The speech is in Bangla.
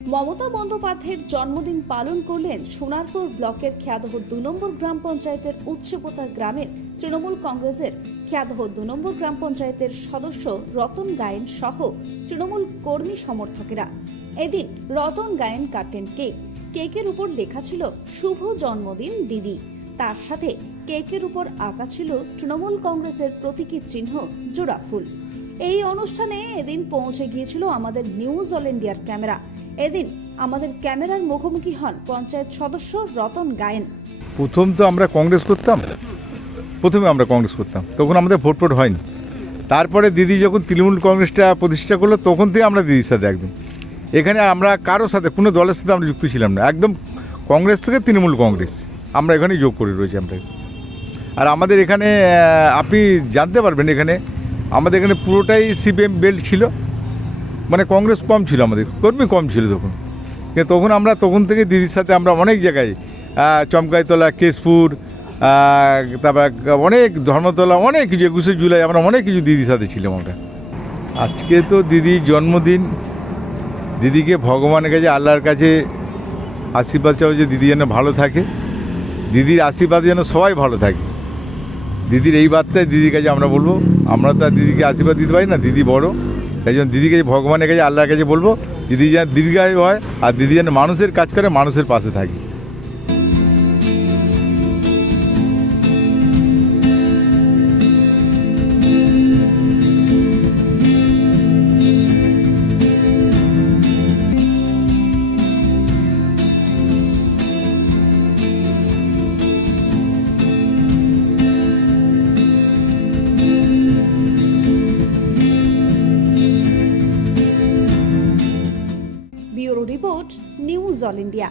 মমতা বন্দ্যোপাধ্যায়ের জন্মদিন পালন করলেন সোনারপুর ব্লকের খ্যাদহ 2 নম্বর গ্রাম পঞ্চায়েতের উচ্চপোতা গ্রামের তৃণমূল কংগ্রেসের খ্যাদহ 2 নম্বর গ্রাম পঞ্চায়েতের সদস্য রতন গায়েন সহ তৃণমূল কর্মী সমর্থকেরা। এদিন রতন গায়েন কাটেন কেকের উপর লেখা ছিল শুভ জন্মদিন দিদি। তার সাথে কেকের উপর আঁকা ছিল তৃণমূল কংগ্রেসের প্রতীকী চিহ্ন জোড়া ফুল। এই অনুষ্ঠানে এদিন পৌঁছে গিয়েছিল আমাদের নিউজ অল ইন্ডিয়ার ক্যামেরা। এদিন আমাদের ক্যামেরার মুখোমুখি হন পঞ্চায়েত সদস্য রতন গায়েন। প্রথমে আমরা কংগ্রেস করতাম, তখন আমাদের ভোট হয়নি। তারপরে দিদি যখন তৃণমূল কংগ্রেসটা প্রতিষ্ঠা করলো তখন থেকে আমরা দিদির সাথে একদম এখানে আমরা কারোর সাথে কোনো দলের সাথে আমরা যুক্ত ছিলাম না, একদম কংগ্রেস থেকে তৃণমূল কংগ্রেস আমরা এখানে যোগ করে রয়েছি আমরা। আর আমাদের এখানে আপনি জানতে পারবেন এখানে আমাদের এখানে পুরোটাই সিপিএম বেল্ট ছিল, মানে কংগ্রেস কম ছিল, আমাদের কর্মী কম ছিল তখন। কিন্তু তখন থেকে দিদির সাথে আমরা অনেক জায়গায় চমকাইতলা, কেশপুর, তারপর অনেক ধর্মতলা, অনেক কিছু 21শে জুলাই আমরা অনেক কিছু দিদির সাথে ছিলাম আমরা। আজকে তো দিদির জন্মদিন, দিদিকে ভগবানের কাছে আল্লাহর কাছে আশীর্বাদ চাও যে দিদি যেন ভালো থাকে, দিদির আশীর্বাদ যেন সবাই ভালো থাকে। দিদির এই বার্তায় দিদির কাছে আমরা বলবো, আমরা তো আর দিদিকে আশীর্বাদ দিতে পারি না, দিদি বড়, তাই জন্য দিদিকে ভগবানের কাছে আল্লাহর কাছে বলবো দিদি যেন দীর্ঘায়ু হয় আর দিদি যেন মানুষের কাজ করে, মানুষের পাশে থাকে। Bureau report, news all India.